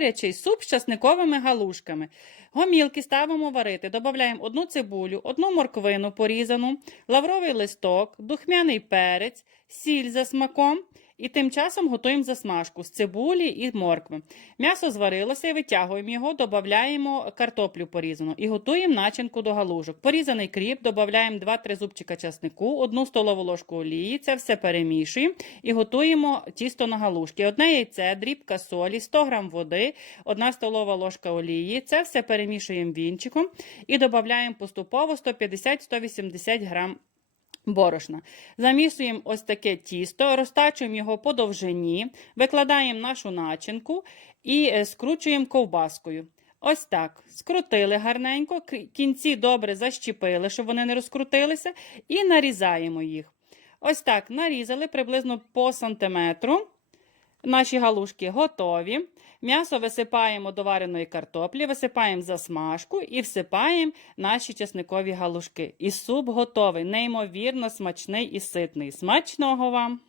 курячий суп з часниковими галушками. Гомілки ставимо варити, додаємо одну цибулю, одну морквину порізану, лавровий листок, духмяний перець, сіль за смаком. І тим часом готуємо засмажку з цибулі і моркви. М'ясо зварилося, витягуємо його, додаємо картоплю порізану і готуємо начинку до галушок. Порізаний кріп, додаємо 2-3 зубчика часнику, 1 столову ложку олії, це все перемішуємо і готуємо тісто на галушки. Одне яйце, дрібка солі, 100 г води, 1 столова ложка олії. Це все перемішуємо вінчиком і додаємо поступово 150-180 грам борошна. Замісуємо ось таке тісто, розтачуємо його по довжині, викладаємо нашу начинку і е, скручуємо ковбаскою. Ось так. Скрутили гарненько, кінці добре защіпили, щоб вони не розкрутилися, і нарізаємо їх. Ось так нарізали приблизно по сантиметру. Наші галушки готові. М'ясо висипаємо до вареної картоплі, висипаємо засмажку і всипаємо наші чесникові галушки. І суп готовий, неймовірно смачний і ситний. Смачного вам!